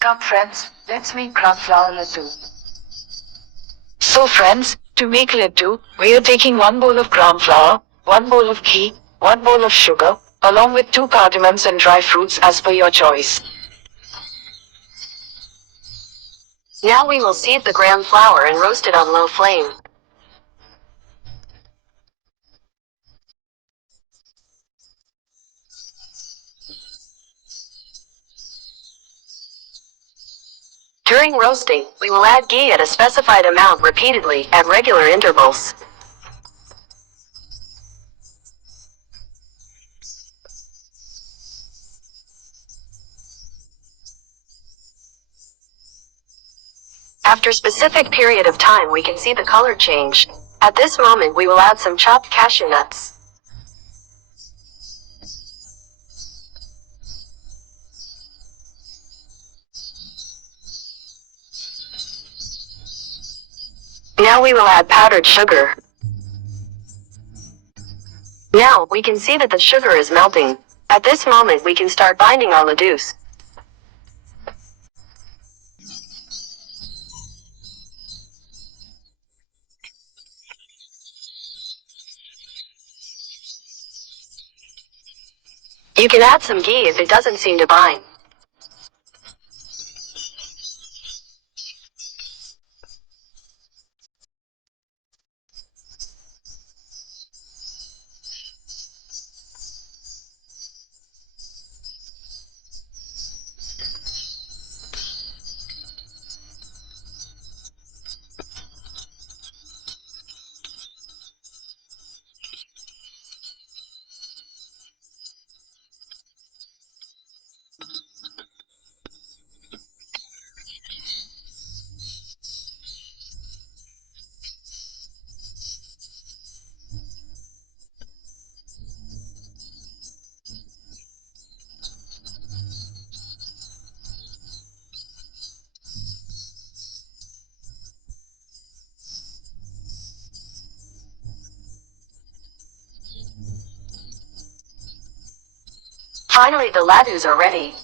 Come friends, let's make gram flour laddu. So friends, to make laddu, we are taking 1 bowl of gram flour, 1 bowl of ghee, 1 bowl of sugar, along with 2 cardamoms and dry fruits as per your choice. Now we will sieve the gram flour and roast it on low flame. During roasting, we will add ghee at a specified amount repeatedly at regular intervals. After a specific period of time we can see the color change. At this moment we will add some chopped cashew nuts. Now we will add powdered sugar. Now we can see that the sugar is melting. At this moment we can start binding our ladoos. You can add some ghee if it doesn't seem to bind. Finally the ladoos are ready.